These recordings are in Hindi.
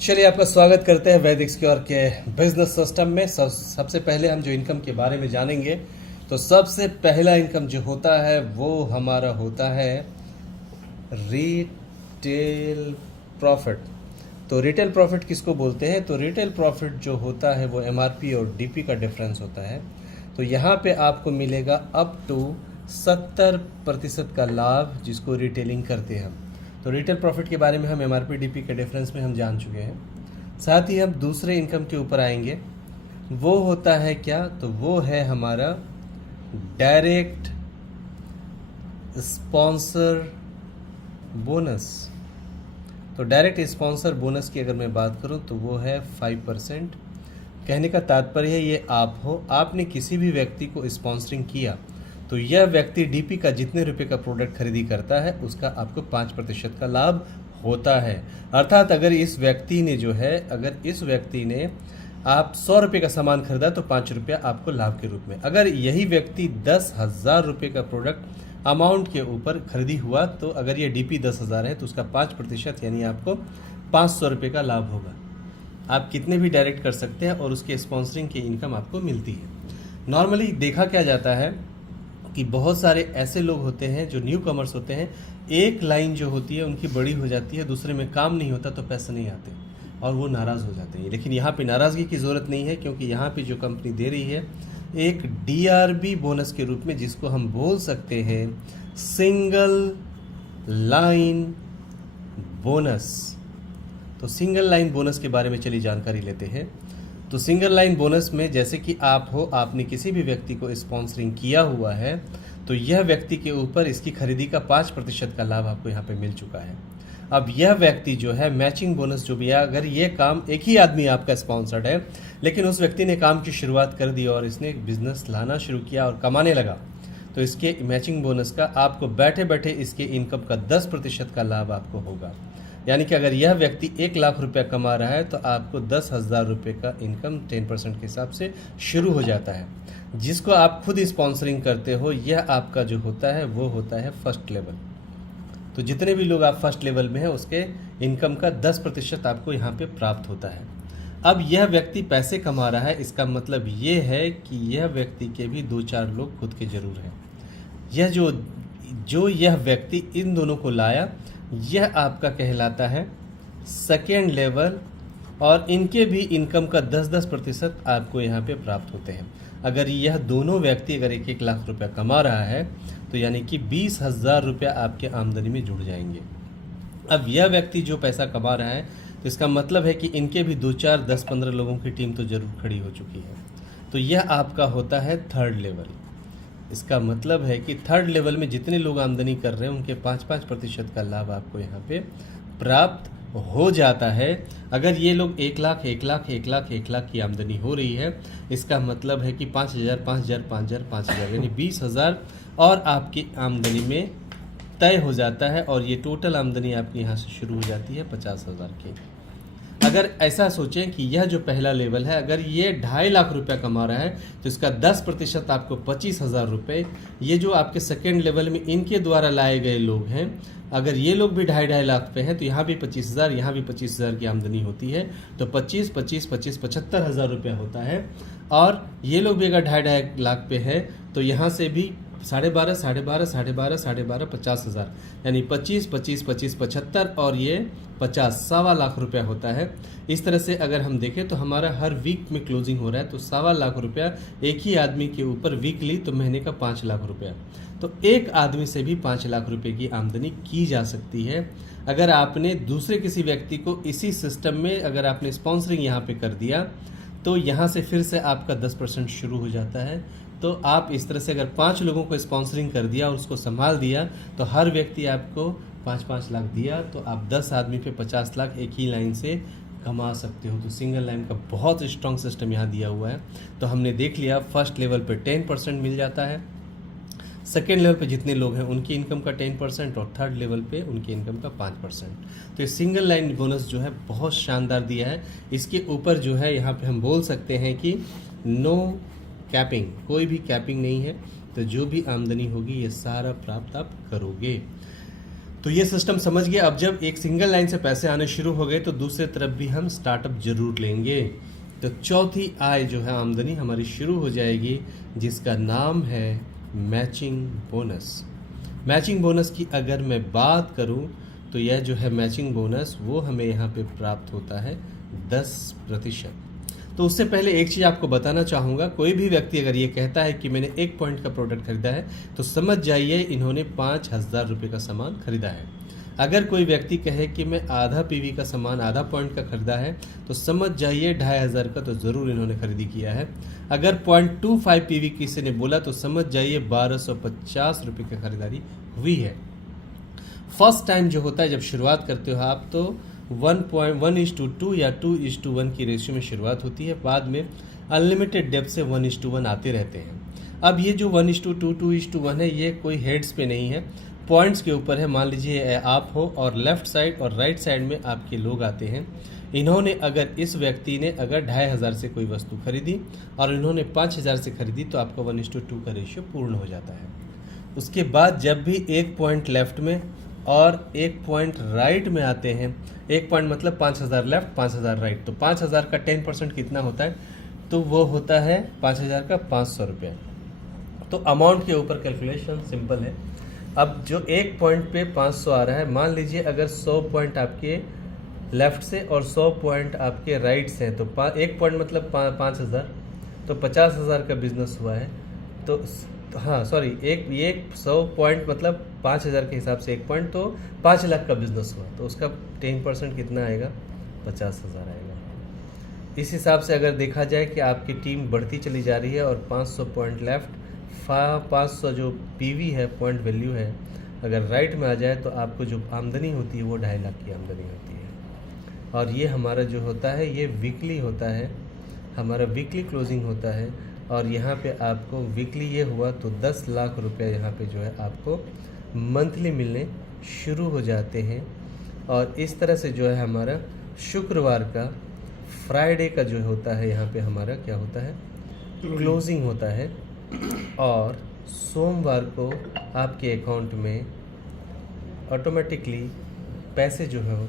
चलिए, आपका स्वागत करते हैं वैदिक सिक्योर के बिजनेस सिस्टम में। सबसे पहले हम जो इनकम के बारे में जानेंगे, तो सबसे पहला इनकम जो होता है वो हमारा होता है रिटेल प्रॉफिट। तो रिटेल प्रॉफिट किसको बोलते हैं? तो रिटेल प्रॉफिट जो होता है वो एमआरपी और डीपी का डिफरेंस होता है। तो यहाँ पे आपको मिलेगा अप टू 70% का लाभ, जिसको रिटेलिंग करते हैं हम। तो रिटेल प्रॉफिट के बारे में हम एमआरपी डीपी के डिफरेंस में हम जान चुके हैं। साथ ही हम दूसरे इनकम के ऊपर आएंगे। वो होता है क्या? तो वो है हमारा डायरेक्ट स्पॉन्सर बोनस। तो डायरेक्ट स्पॉन्सर बोनस की अगर मैं बात करूं तो वो है 5%। कहने का तात्पर्य है, ये आप हो, आपने किसी भी व्यक्ति को स्पॉन्सरिंग किया तो यह व्यक्ति डीपी का जितने रुपए का प्रोडक्ट खरीदी करता है उसका आपको 5% का लाभ होता है। अर्थात अगर इस व्यक्ति ने आप 100 रुपये का सामान खरीदा तो 5 रुपया आपको लाभ के रूप में। अगर यही व्यक्ति 10,000 रुपये का प्रोडक्ट अमाउंट के ऊपर खरीदी हुआ, तो अगर ये डीपी 10,000 है तो उसका 5% यानी आपको 500 रुपये का लाभ होगा। आप कितने भी डायरेक्ट कर सकते हैं और उसके स्पॉन्सरिंग की इनकम आपको मिलती है। नॉर्मली देखा क्या जाता है कि बहुत सारे ऐसे लोग होते हैं जो न्यू कमर्स होते हैं, एक लाइन जो होती है उनकी बड़ी हो जाती है, दूसरे में काम नहीं होता तो पैसे नहीं आते और वो नाराज़ हो जाते हैं। लेकिन यहाँ पे नाराज़गी की ज़रूरत नहीं है, क्योंकि यहाँ पे जो कंपनी दे रही है एक डीआरबी बोनस के रूप में, जिसको हम बोल सकते हैं सिंगल लाइन बोनस। तो सिंगल लाइन बोनस के बारे में चलिए जानकारी लेते हैं। तो सिंगल लाइन बोनस में जैसे कि आपने किसी भी व्यक्ति को स्पॉन्सरिंग किया हुआ है, तो यह व्यक्ति के ऊपर इसकी खरीदी का 5% का लाभ आपको यहाँ पे मिल चुका है। अब यह व्यक्ति जो है मैचिंग बोनस जो भी है, अगर ये काम एक ही आदमी आपका स्पॉन्सर्ड है, लेकिन उस व्यक्ति ने काम की शुरुआत कर दी और इसने एक बिजनेस लाना शुरू किया और कमाने लगा, तो इसके मैचिंग बोनस का आपको बैठे बैठे इसके इनकम का 10% का लाभ आपको होगा। यानी कि अगर यह व्यक्ति 1,00,000 रुपया कमा रहा है तो आपको 10,000 रुपये का इनकम 10% के हिसाब से शुरू हो जाता है। जिसको आप खुद स्पॉन्सरिंग करते हो, यह आपका जो होता है वो होता है फर्स्ट लेवल। तो जितने भी लोग आप फर्स्ट लेवल में हैं उसके इनकम का 10% आपको यहाँ पे प्राप्त होता है। अब यह व्यक्ति पैसे कमा रहा है, इसका मतलब ये है कि यह व्यक्ति के भी 2-4 लोग खुद के जरूर हैं। यह जो यह व्यक्ति इन दोनों को लाया, यह आपका कहलाता है सेकेंड लेवल, और इनके भी इनकम का 10-10% आपको यहाँ पे प्राप्त होते हैं। अगर यह दोनों व्यक्ति अगर 1-1 लाख रुपया कमा रहा है, तो यानी कि 20,000 रुपया आपके आमदनी में जुड़ जाएंगे। अब यह व्यक्ति जो पैसा कमा रहा है, तो इसका मतलब है कि इनके भी 2-4, 10-15 लोगों की टीम तो जरूर खड़ी हो चुकी है। तो यह आपका होता है थर्ड लेवल। इसका मतलब है कि थर्ड लेवल में जितने लोग आमदनी कर रहे हैं उनके 5-5% का लाभ आपको यहाँ पे प्राप्त हो जाता है। अगर ये लोग 1,00,000 की आमदनी हो रही है, इसका मतलब है कि 5,000 5,000 5,000 5,000 यानी 20,000 और आपकी आमदनी में तय हो जाता है, और ये टोटल आमदनी आपकी यहाँ से शुरू हो जाती है 50,000 की। अगर ऐसा सोचें कि यह जो पहला लेवल है, अगर ये 2.5 लाख रुपया कमा रहा है तो इसका 10% आपको 25,000 रुपये, ये जो आपके सेकेंड लेवल में इनके द्वारा लाए गए लोग हैं, अगर ये लोग भी 2.5 लाख पे हैं तो यहाँ भी 25,000, यहाँ भी 25,000 की आमदनी होती है, तो 25 25 25 75,000 रुपया होता है। और ये लोग भी अगर 2.5 लाख पे है तो यहाँ से भी 12.5 12.5 12.5 12.5 50,000, यानी 25 25 25 75 और ये 50 1.25 लाख रुपया होता है। इस तरह से अगर हम देखें तो हमारा हर वीक में क्लोजिंग हो रहा है, तो 1.25 लाख रुपया एक ही आदमी के ऊपर वीकली, तो महीने का 5 लाख रुपया। तो एक आदमी से भी 5 लाख रुपए की आमदनी की जा सकती है। अगर आपने दूसरे किसी व्यक्ति को इसी सिस्टम में अगर आपने स्पॉन्सरिंग यहाँ पे कर दिया, तो यहाँ से फिर से आपका 10% शुरू हो जाता है। तो आप इस तरह से अगर 5 लोगों को स्पॉन्सरिंग कर दिया और उसको संभाल दिया, तो हर व्यक्ति आपको 5-5 लाख दिया, तो आप 10 आदमी पे 50 लाख एक ही लाइन से कमा सकते हो। तो सिंगल लाइन का बहुत स्ट्रॉन्ग सिस्टम यहाँ दिया हुआ है। तो हमने देख लिया, फर्स्ट लेवल पे 10% मिल जाता है, सेकेंड लेवल पे जितने लोग हैं उनकी इनकम का 10%, और थर्ड लेवल पे उनकी इनकम का 5%। तो ये सिंगल लाइन बोनस जो है बहुत शानदार दिया है। इसके ऊपर जो है यहाँ पे हम बोल सकते हैं कि नो कैपिंग, कोई भी कैपिंग नहीं है। तो जो भी आमदनी होगी ये सारा प्राप्त आप करोगे। तो ये सिस्टम समझ गया। अब जब एक सिंगल लाइन से पैसे आने शुरू हो गए तो दूसरे तरफ भी हम स्टार्टअप जरूर लेंगे। तो चौथी आय जो है आमदनी हमारी शुरू हो जाएगी, जिसका नाम है मैचिंग बोनस। मैचिंग बोनस की अगर मैं बात करूं तो यह जो है मैचिंग बोनस वो हमें यहाँ पे प्राप्त होता है 10%। तो उससे पहले एक चीज़ आपको बताना चाहूँगा, कोई भी व्यक्ति अगर ये कहता है कि मैंने 1 पॉइंट का प्रोडक्ट खरीदा है तो समझ जाइए इन्होंने 5,000 रुपये का सामान खरीदा है। अगर कोई व्यक्ति कहे कि मैं आधा पीवी का सामान आधा पॉइंट का खरीदा है तो समझ जाइए 2,500 का तो ज़रूर इन्होंने खरीदी किया है। अगर 0.25 पीवी किसी ने बोला तो समझ जाइए 1,250 रुपये की खरीदारी हुई है। फर्स्ट टाइम जो होता है जब शुरुआत करते हो आप तो 1:1:2 या 2:1 की रेशियो में शुरुआत होती है, बाद में अनलिमिटेड डेप्थ से 1:1 आते रहते हैं। अब ये जो 1:2 2:1 है ये कोई हेड्स पे नहीं है, पॉइंट्स के ऊपर है। मान लीजिए आप हो और लेफ्ट साइड और राइट साइड में आपके लोग आते हैं। इन्होंने अगर इस व्यक्ति ने अगर 2,500 से कोई वस्तु खरीदी और इन्होंने 5,000 से खरीदी तो आपका 1:2 का रेशियो पूर्ण हो जाता है। उसके बाद जब भी एक पॉइंट लेफ्ट में और एक पॉइंट राइट में आते हैं, एक पॉइंट मतलब 5,000 लेफ्ट 5,000 राइट, तो 5,000 का 10% कितना होता है, तो वो होता है 5,000 का 500 रुपये। तो अमाउंट के ऊपर कैलकुलेशन सिंपल है। अब जो एक पॉइंट पे 500 आ रहा है, मान लीजिए अगर 100 पॉइंट आपके लेफ्ट से और 100 पॉइंट आपके राइट से हैं, तो एक पॉइंट मतलब 5,000, तो 50,000 का बिजनेस हुआ है। तो हाँ सॉरी, एक 100 पॉइंट मतलब 5,000 के हिसाब से एक पॉइंट, तो 5 लाख का बिजनेस हुआ, तो उसका 10% कितना आएगा, 50,000 आएगा। इस हिसाब से अगर देखा जाए कि आपकी टीम बढ़ती चली जा रही है और 500 पॉइंट लेफ्ट 500 जो पीवी है पॉइंट वैल्यू है, अगर राइट में आ जाए तो आपको जो आमदनी होती है वो 2.5 लाख की आमदनी होती है। और ये हमारा जो होता है ये वीकली होता है, हमारा वीकली क्लोजिंग होता है। और यहाँ पे आपको वीकली ये हुआ तो 10 लाख रुपए यहाँ पे जो है आपको मंथली मिलने शुरू हो जाते हैं। और इस तरह से जो है हमारा शुक्रवार का फ्राइडे का जो होता है यहाँ पे हमारा क्या होता है, क्लोजिंग होता है। और सोमवार को आपके अकाउंट में ऑटोमेटिकली पैसे जो है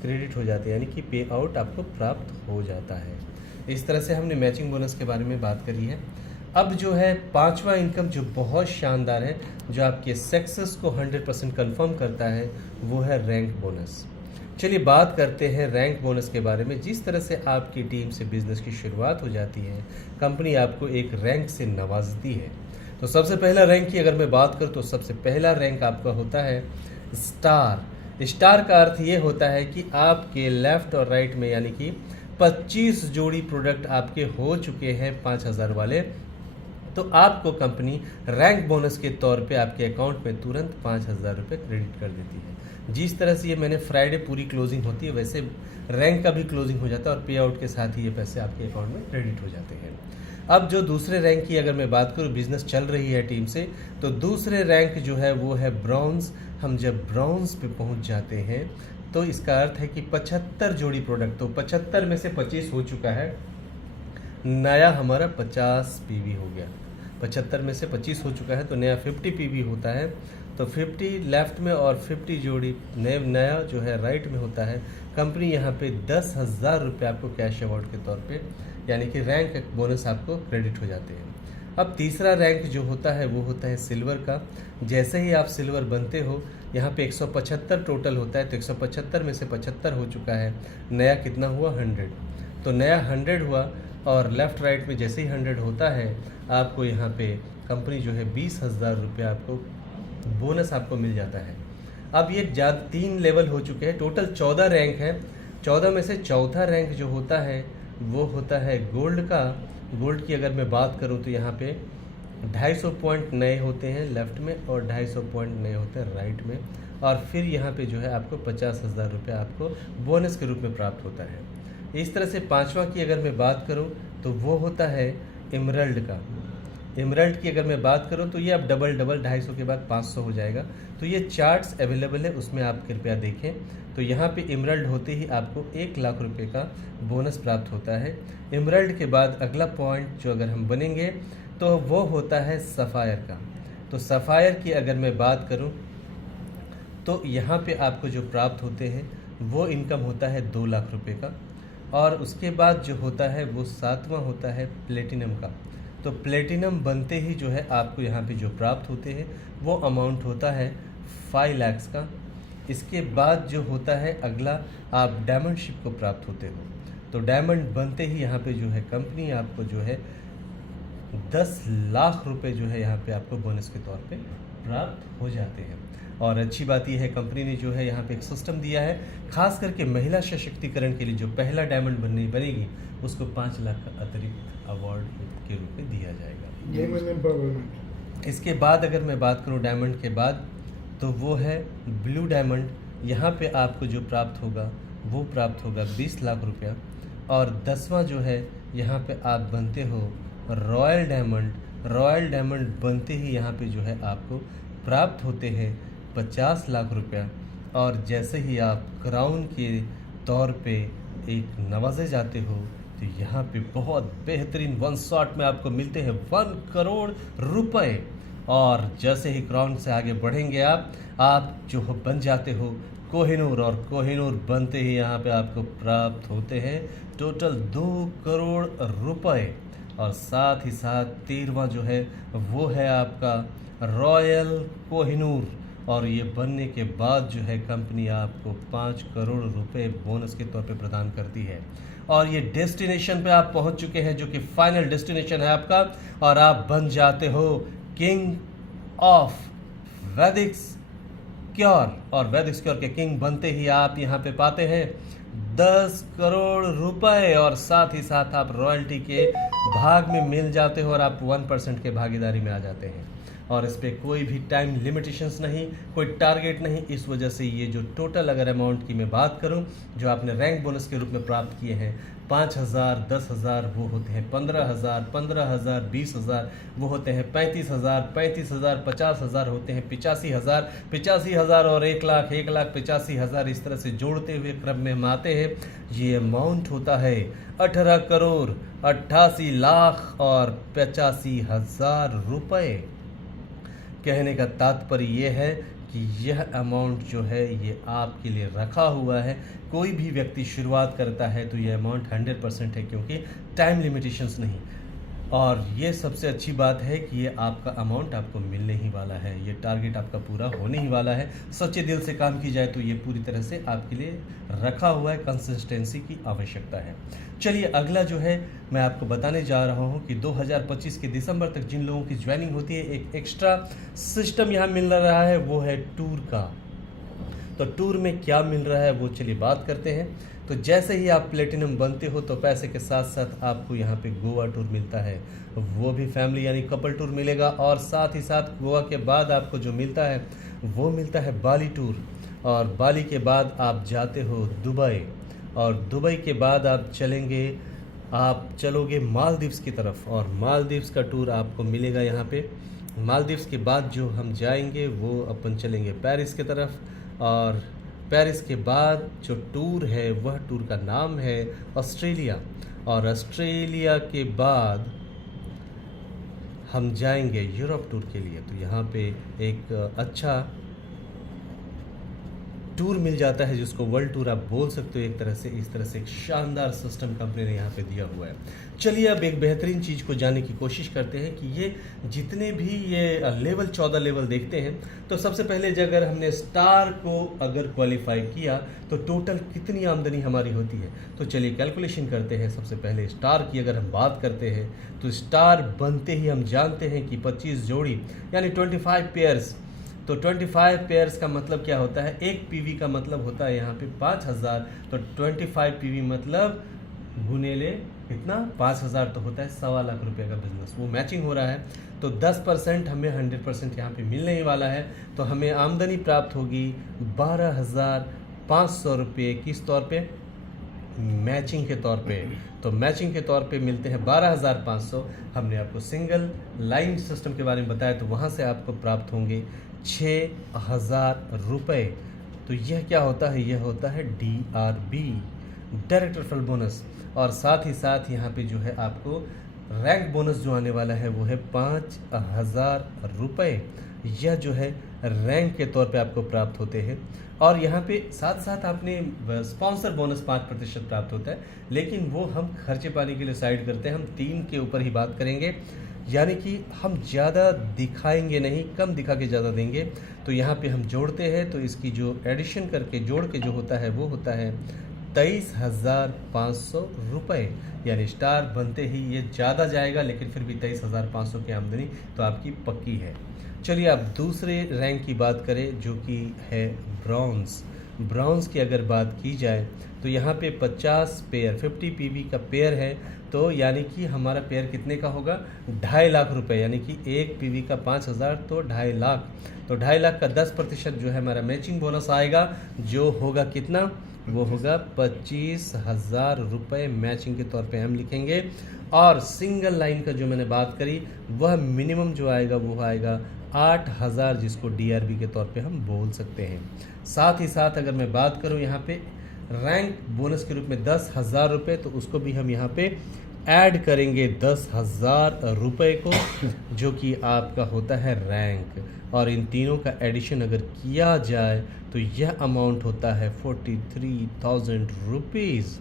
क्रेडिट हो जाते हैं, यानी कि पे आउट आपको प्राप्त हो जाता है। इस तरह से हमने मैचिंग बोनस के बारे में बात करी है। अब जो है पांचवा इनकम जो बहुत शानदार है, जो आपके सक्सेस को 100% कन्फर्म करता है, वो है रैंक बोनस। चलिए बात करते हैं रैंक बोनस के बारे में। जिस तरह से आपकी टीम से बिजनेस की शुरुआत हो जाती है, कंपनी आपको एक रैंक से नवाजती है। तो सबसे पहला रैंक की अगर मैं बात करूँ तो सबसे पहला रैंक आपका होता है स्टार। स्टार का अर्थ ये होता है कि आपके लेफ्ट और राइट में यानी कि 25 जोड़ी प्रोडक्ट आपके हो चुके हैं 5,000 वाले, तो आपको कंपनी रैंक बोनस के तौर पे आपके अकाउंट में तुरंत 5,000 रुपये क्रेडिट कर देती है। जिस तरह से ये मैंने फ्राइडे पूरी क्लोजिंग होती है, वैसे रैंक का भी क्लोजिंग हो जाता है और पे आउट के साथ ही ये पैसे आपके अकाउंट में क्रेडिट हो जाते हैं। अब जो दूसरे रैंक की अगर मैं बात करूँ, बिजनेस चल रही है टीम से, तो दूसरे रैंक जो है वो है ब्रॉन्ज। हम जब ब्रॉन्ज पे पहुंच जाते हैं तो इसका अर्थ है कि 75 जोड़ी प्रोडक्ट, तो 75 में से 25 हो चुका है, नया हमारा 50 पीवी हो गया। 75 में से 25 हो चुका है तो नया 50 पीवी होता है। तो 50 लेफ्ट में और 50 जोड़ी नया जो है राइट में होता है। कंपनी यहाँ पे 10,000 रुपये आपको कैश अवार्ड के तौर पे यानी कि रैंक बोनस आपको क्रेडिट हो जाते हैं। अब तीसरा रैंक जो होता है वो होता है सिल्वर का। जैसे ही आप सिल्वर बनते हो, यहाँ पे 175 टोटल होता है, तो 175 में से 75 हो चुका है, नया कितना हुआ 100, तो नया 100 हुआ। और लेफ़्ट राइट में जैसे ही 100 होता है आपको यहाँ पे कंपनी जो है 20,000 रुपये आपको बोनस आपको मिल जाता है। अब ये 3 लेवल हो चुके हैं, टोटल 14 रैंक है। 14 में से चौथा रैंक जो होता है वो होता है गोल्ड का। गोल्ड की अगर मैं बात करूं तो यहाँ पे 250 पॉइंट नए होते हैं लेफ़्ट में और 250 पॉइंट नए होते हैं राइट में। और फिर यहाँ पे जो है आपको 50,000 रुपये आपको बोनस के रूप में प्राप्त होता है। इस तरह से पांचवा की अगर मैं बात करूँ तो वो होता है इमरल्ड का। इमरल्ड की अगर मैं बात करूँ तो ये अब डबल 250 के बाद 500 हो जाएगा। तो ये चार्ट्स अवेलेबल है, उसमें आप कृपया देखें। तो यहाँ पे इमरल्ड होते ही आपको 1 लाख रुपए का बोनस प्राप्त होता है। इमरल्ड के बाद अगला पॉइंट जो अगर हम बनेंगे तो वो होता है सफ़ायर का। तो सफ़ायर की अगर मैं बात करूँ तो यहाँ पे आपको जो प्राप्त होते हैं वो इनकम होता है 2 लाख रुपए का। और उसके बाद जो होता है वो 7वां होता है प्लेटिनम का। तो प्लेटिनम बनते ही जो है आपको यहाँ पे जो प्राप्त होते हैं वो अमाउंट होता है 5 लाख का। इसके बाद जो होता है अगला, आप डायमंडशिप को प्राप्त होते हो। तो डायमंड बनते ही यहाँ पे जो है कंपनी आपको जो है 10 लाख रुपए जो है यहाँ पे आपको बोनस के तौर पे प्राप्त हो जाते हैं। और अच्छी बात यह है कंपनी ने जो है यहाँ पे एक सिस्टम दिया है, खास करके महिला सशक्तिकरण के लिए जो पहला डायमंड बनेगी उसको 5 लाख का अतिरिक्त अवार्ड के रूप में दिया जाएगा। इसके बाद अगर मैं बात करूँ डायमंड के बाद, तो वो है ब्लू डायमंड। यहाँ पे आपको जो प्राप्त होगा वो प्राप्त होगा 20 लाख रुपया। और 10वां जो है यहाँ पे आप बनते हो रॉयल डायमंड। रॉयल डायमंड बनते ही यहाँ पे जो है आपको प्राप्त होते हैं 50 लाख रुपया। और जैसे ही आप क्राउन के तौर पे एक नवाजे जाते हो तो यहाँ पे बहुत बेहतरीन 1 शॉट में आपको मिलते हैं 1 करोड़ रुपए। और जैसे ही क्राउन से आगे बढ़ेंगे आप जो बन जाते हो कोहिनूर। और कोहिनूर बनते ही यहाँ पे आपको प्राप्त होते हैं टोटल 2 करोड़ रुपए। और साथ ही साथ 13वां जो है वो है आपका रॉयल कोहिनूर। और ये बनने के बाद जो है कंपनी आपको 5 करोड़ रुपए बोनस के तौर पे प्रदान करती है। और ये डेस्टिनेशन पे आप पहुंच चुके हैं जो कि फाइनल डेस्टिनेशन है आपका, और आप बन जाते हो किंग ऑफ वैदिक क्योर। और वैदिक क्योर के किंग बनते ही आप यहाँ पे पाते हैं 10 करोड़ रुपए। और साथ ही साथ आप रॉयल्टी के भाग में मिल जाते हो और आप 1% के भागीदारी में आ जाते हैं। और इस पर कोई भी टाइम लिमिटेशंस नहीं, कोई टारगेट नहीं। इस वजह से ये जो टोटल अगर अमाउंट की मैं बात करूं जो आपने रैंक बोनस के रूप में प्राप्त किए हैं 5,000, 10,000 वो होते हैं 15,000, 15,000, 20,000 वो होते हैं 35,000, 35,000, 50,000 होते हैं 85,000, 85,000 और 1 लाख, 1,85,000 इस तरह से जोड़ते हुए क्रम में हम आते हैं। ये अमाउंट होता है 18 करोड़ 88 लाख और 85,000 रुपये। कहने का तात्पर्य ये है कि यह अमाउंट जो है ये आपके लिए रखा हुआ है। कोई भी व्यक्ति शुरुआत करता है तो ये अमाउंट 100% है, क्योंकि टाइम लिमिटेशंस नहीं। और ये सबसे अच्छी बात है कि ये आपका अमाउंट आपको मिलने ही वाला है, ये टारगेट आपका पूरा होने ही वाला है। सच्चे दिल से काम की जाए तो ये पूरी तरह से आपके लिए रखा हुआ है, कंसिस्टेंसी की आवश्यकता है। चलिए अगला जो है मैं आपको बताने जा रहा हूँ कि 2025 के दिसंबर तक जिन लोगों की ज्वाइनिंग होती है एक एक्स्ट्रा सिस्टम यहाँ मिल रहा है, वो है टूर का। तो टूर में क्या मिल रहा है वो चलिए बात करते हैं। तो जैसे ही आप प्लेटिनम बनते हो तो पैसे के साथ साथ आपको यहाँ पे गोवा टूर मिलता है, वो भी फैमिली यानी कपल टूर मिलेगा। और साथ ही साथ गोवा के बाद आपको जो मिलता है वो मिलता है बाली टूर। और बाली के बाद आप जाते हो दुबई, और दुबई के बाद आप चलोगे मालदीव्स की तरफ, और मालदीव्स का टूर आपको मिलेगा यहाँ पे। मालदीव्स के बाद जो हम जाएंगे वो अपन चलेंगे पेरिस की तरफ, और पेरिस के बाद जो टूर है वह टूर का नाम है ऑस्ट्रेलिया। और ऑस्ट्रेलिया के बाद हम जाएंगे यूरोप टूर के लिए। तो यहाँ पे एक अच्छा टूर मिल जाता है जिसको वर्ल्ड टूर आप बोल सकते हो एक तरह से। इस तरह से एक शानदार सिस्टम कंपनी ने यहाँ पे दिया हुआ है। चलिए अब एक बेहतरीन चीज़ को जानने की कोशिश करते हैं कि ये जितने भी ये लेवल 14 लेवल देखते हैं, तो सबसे पहले अगर हमने स्टार को अगर क्वालिफाई किया तो टोटल कितनी आमदनी हमारी होती है। तो चलिए कैलकुलेशन करते हैं। सबसे पहले स्टार की अगर हम बात करते हैं तो स्टार बनते ही हम जानते हैं कि 25 जोड़ी यानी 25 पेयर्स। तो 25 पेयर्स का मतलब क्या होता है, एक पीवी का मतलब होता है यहाँ पे 5,000। तो 25 पीवी मतलब गुनेले कितना 5,000 तो होता है 1.25 लाख रुपए का बिजनेस। वो मैचिंग हो रहा है तो 10% हमें 100% यहाँ पे मिलने ही वाला है। तो हमें आमदनी प्राप्त होगी 12,500 रुपये। किस तौर पे, मैचिंग के तौर पे। तो मैचिंग के तौर पे मिलते हैं 12,500। हमने आपको सिंगल लाइन सिस्टम के बारे में बताया तो वहाँ से आपको प्राप्त होंगे 6,000 रुपये। तो यह क्या होता है, यह होता है DRB, डायरेक्ट रेफरल बोनस। और साथ ही साथ यहाँ पे जो है आपको रैंक बोनस जो आने वाला है वो है 5,000 रुपये। यह जो है रैंक के तौर पे आपको प्राप्त होते हैं। और यहाँ पे साथ साथ आपने स्पॉन्सर बोनस 5% प्राप्त होता है, लेकिन वो हम खर्चे पानी के लिए साइड करते हैं। हम 3 के ऊपर ही बात करेंगे, यानी कि हम ज़्यादा दिखाएंगे नहीं, कम दिखा के ज़्यादा देंगे। तो यहाँ पे हम जोड़ते हैं, तो इसकी जो एडिशन करके जोड़ के जो होता है वो होता है 23,500 रुपये। यानी स्टार बनते ही ये ज़्यादा जाएगा, लेकिन फिर भी 23,500 की आमदनी तो आपकी पक्की है। चलिए अब दूसरे रैंक की बात करें, जो कि है ब्रॉन्ज़। ब्रॉन्ज़ की अगर बात की जाए तो यहाँ पे 50 पेयर 50 पीवी का पेयर है, तो यानी कि हमारा पेयर कितने का होगा, 2.5 लाख रुपए। यानी कि एक पीवी का 5,000 तो 2.5 लाख। तो 2.5 लाख का 10% जो है हमारा मैचिंग बोनस आएगा, जो होगा कितना, वो होगा 25,000 रुपये मैचिंग के तौर पे हम लिखेंगे। और सिंगल लाइन का जो मैंने बात करी, वह मिनिमम जो आएगा वो आएगा 8,000, जिसको डीआरबी के तौर पे हम बोल सकते हैं। साथ ही साथ अगर मैं बात करूं यहाँ पे रैंक बोनस के रूप में 10,000 रुपये, तो उसको भी हम यहाँ पे ऐड करेंगे 10,000 रुपये को, जो कि आपका होता है रैंक। और इन तीनों का एडिशन अगर किया जाए तो यह अमाउंट होता है 43,000 रुपीज़।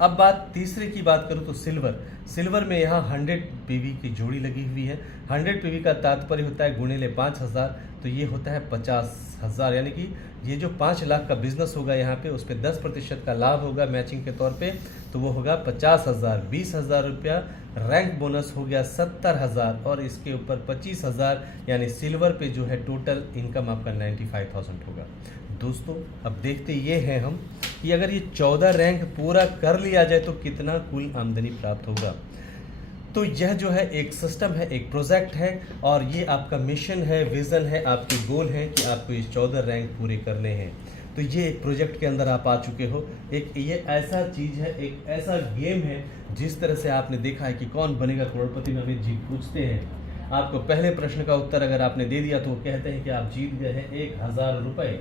अब बात तीसरे की बात करूँ तो सिल्वर में यहाँ 100 पीवी की जोड़ी लगी हुई है। 100 पीवी का तात्पर्य होता है गुणिले 5,000, तो ये होता है 50,000। यानी कि ये जो 5 लाख का बिजनेस होगा यहाँ पे, उस पर 10% का लाभ होगा मैचिंग के तौर पे, तो वो होगा 50,000। 20,000 रुपया रैंक बोनस हो गया 70,000, और इसके ऊपर 25,000, यानी सिल्वर पे जो है टोटल इनकम आपका 95,000 होगा। दोस्तों अब देखते ये हैं हम कि अगर ये 14 रैंक पूरा कर लिया जाए तो कितना कुल आमदनी प्राप्त होगा। तो यह जो है एक सिस्टम है, एक प्रोजेक्ट है, और ये आपका मिशन है, विज़न है, आपके गोल है कि आपको ये 14 रैंक पूरे करने हैं। तो ये एक प्रोजेक्ट के अंदर आप आ चुके हो। एक ये ऐसा चीज़ है, एक ऐसा गेम है, जिस तरह से आपने देखा है कि कौन बनेगा करोड़पति में अमित जी पूछते हैं। आपको पहले प्रश्न का उत्तर अगर आपने दे दिया तो वो कहते हैं कि आप जीत गए हैं 1,000 रुपये।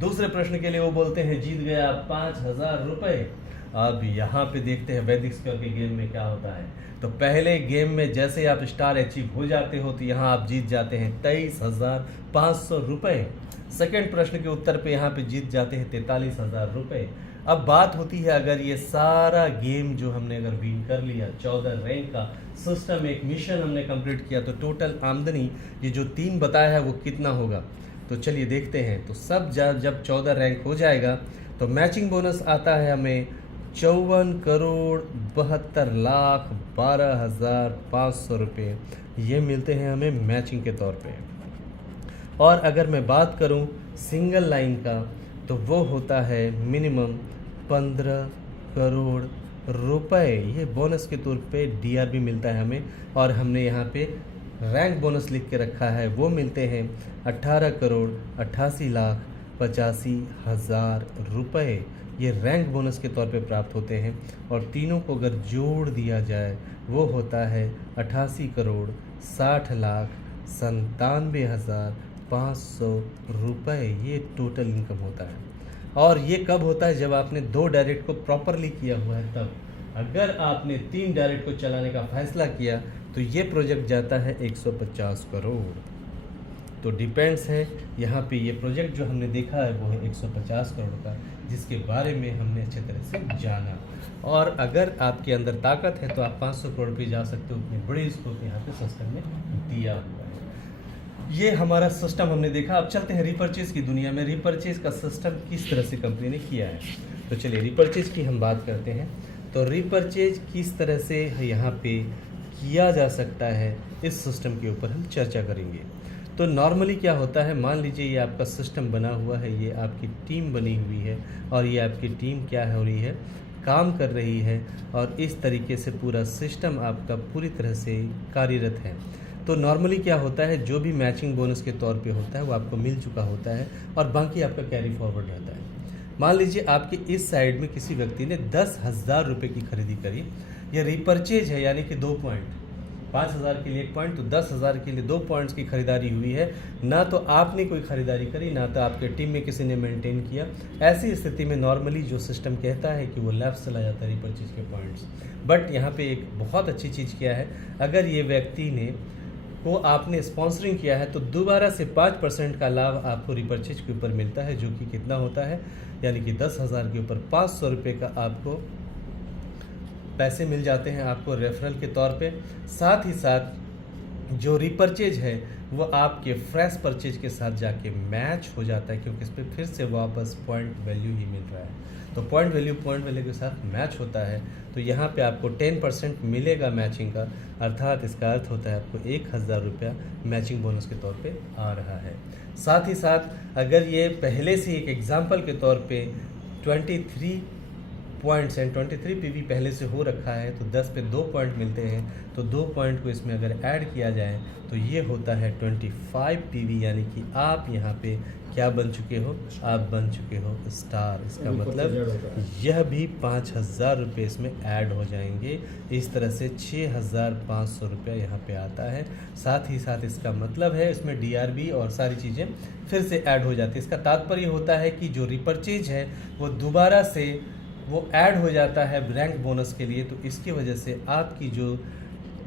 दूसरे प्रश्न के लिए वो बोलते हैं जीत गए आप 5,000 रुपये। अब यहाँ पे देखते हैं वैदिक स्क्वायर के गेम में क्या होता है। तो पहले गेम में जैसे आप स्टार अचीव हो जाते हो, तो यहाँ आप जीत जाते हैं 23,500 रुपये। सेकेंड प्रश्न के उत्तर पे यहाँ पे जीत जाते हैं 43,000 रुपये। अब बात होती है, अगर ये सारा गेम जो हमने अगर विन कर लिया, 14 रैंक का सिस्टम, एक मिशन हमने कंप्लीट किया, तो टोटल आमदनी ये जो 3 बताया है वो कितना होगा। तो चलिए देखते हैं। तो सब जब 14 रैंक हो जाएगा तो मैचिंग बोनस आता है हमें 54,72,12,500 रुपये। ये मिलते हैं हमें मैचिंग के तौर पे। और अगर मैं बात करूं सिंगल लाइन का, तो वो होता है मिनिमम 15 करोड़ रुपए। ये बोनस के तौर पे डीआरबी मिलता है हमें। और हमने यहाँ पे रैंक बोनस लिख के रखा है, वो मिलते हैं 18,88,85,000 रुपये। ये रैंक बोनस के तौर पे प्राप्त होते हैं। और तीनों को अगर जोड़ दिया जाए वो होता है 88,60,97,500 रुपये। ये टोटल इनकम होता है। और ये कब होता है, जब आपने 2 डायरेक्ट को प्रॉपरली किया हुआ है तब। अगर आपने 3 डायरेक्ट को चलाने का फैसला किया तो ये प्रोजेक्ट जाता है 150 करोड़। तो डिपेंड्स है, यहाँ पे ये प्रोजेक्ट जो हमने देखा है वो है 150 करोड़ का, जिसके बारे में हमने अच्छे तरह से जाना। और अगर आपके अंदर ताकत है तो आप 500 करोड़ पे जा सकते हो। उतनी बड़ी स्कोप यहाँ पे सिस्टम में दिया हुआ है। ये हमारा सिस्टम हमने देखा। अब चलते हैं रिपर्चेज की दुनिया में। रिपर्चेज का सिस्टम किस तरह से कंपनी ने किया है, तो चलिए रिपर्चेज की हम बात करते हैं। तो रिपर्चेज किस तरह से यहाँ पे किया जा सकता है, इस सिस्टम के ऊपर हम चर्चा करेंगे। तो नॉर्मली क्या होता है, मान लीजिए ये आपका सिस्टम बना हुआ है, ये आपकी टीम बनी हुई है, और ये आपकी टीम क्या हो रही है, काम कर रही है, और इस तरीके से पूरा सिस्टम आपका पूरी तरह से कार्यरत है। तो नॉर्मली क्या होता है, जो भी मैचिंग बोनस के तौर पे होता है वो आपको मिल चुका होता है, और बाकी आपका कैरी फॉरवर्ड रहता है। मान लीजिए आपके इस साइड में किसी व्यक्ति ने 10,000 रुपये की खरीदी करी। यह रिपर्चेज है, यानी कि 2 पॉइंट, 5,000 के लिए 1 पॉइंट, तो 10,000 के लिए 2 पॉइंट्स की खरीदारी हुई है। ना तो आपने कोई खरीदारी करी, ना तो आपके टीम में किसी ने मेंटेन किया। ऐसी स्थिति में नॉर्मली जो सिस्टम कहता है कि वो लेफ्ट चला जाता है रिपर्चेज के पॉइंट्स। बट यहाँ पे एक बहुत अच्छी चीज़ क्या है, अगर ये व्यक्ति ने को आपने स्पॉन्सरिंग किया है तो दोबारा से 5% का लाभ आपको रिपर्चेज के ऊपर मिलता है, जो कि कितना होता है, यानी कि 10,000 के ऊपर 500 रुपये का आपको पैसे मिल जाते हैं आपको रेफरल के तौर पे। साथ ही साथ जो रिपर्चेज है वो आपके फ्रेश परचेज के साथ जाके मैच हो जाता है, क्योंकि इस पर फिर से वापस पॉइंट वैल्यू ही मिल रहा है। तो पॉइंट वैल्यू के साथ मैच होता है, तो यहाँ पे आपको 10% मिलेगा मैचिंग का, अर्थात इसका अर्थ होता है आपको 1,000 रुपया मैचिंग बोनस के तौर पे आ रहा है। साथ ही साथ अगर ये पहले से एक एग्जाम्पल के तौर पे 23 पॉइंट्स एंड 23 पीवी पहले से हो रखा है, तो 10 पे 2 पॉइंट मिलते हैं, तो 2 पॉइंट को इसमें अगर ऐड किया जाए तो ये होता है 25 पीवी, यानी कि आप यहाँ पे क्या बन चुके हो, आप बन चुके हो स्टार। इसका मतलब यह भी 5,000 रुपये इसमें ऐड हो जाएंगे। इस तरह से 6,500 रुपया यहाँ पे आता है। साथ ही साथ इसका मतलब है इसमें डीआरबी और सारी चीज़ें फिर से ऐड हो जाती है। इसका तात्पर्य होता है कि जो रिपर्चेज है वो दोबारा से वो ऐड हो जाता है रैंक बोनस के लिए, तो इसकी वजह से आपकी जो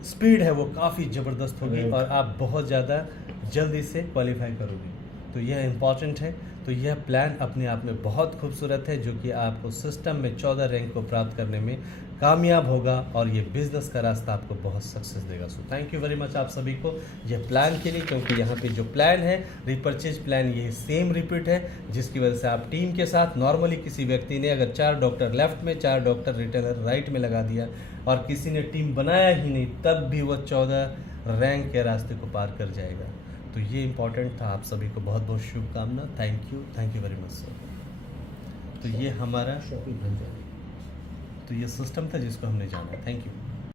स्पीड है वो काफ़ी ज़बरदस्त होगी और आप बहुत ज़्यादा जल्दी से क्वालिफाई करोगे। तो यह इम्पॉर्टेंट है। तो यह प्लान अपने आप में बहुत खूबसूरत है, जो कि आपको सिस्टम में 14 रैंक को प्राप्त करने में कामयाब होगा और ये बिज़नेस का रास्ता आपको बहुत सक्सेस देगा। So thank you very much आप सभी को यह प्लान के लिए, क्योंकि यहाँ पे जो प्लान है रिपर्चेज प्लान ये सेम रिपीट है, जिसकी वजह से आप टीम के साथ नॉर्मली किसी व्यक्ति ने अगर 4 डॉक्टर लेफ्ट में 4 डॉक्टर रिटेलर राइट में लगा दिया और किसी ने टीम बनाया ही नहीं, तब भी वह 14 रैंक के रास्ते को पार कर जाएगा। तो ये इम्पॉर्टेंट था। आप सभी को बहुत बहुत शुभकामना। Thank you very much sir. तो ये हमारा तो ये सिस्टम था जिसको हमने जाना। Thank you.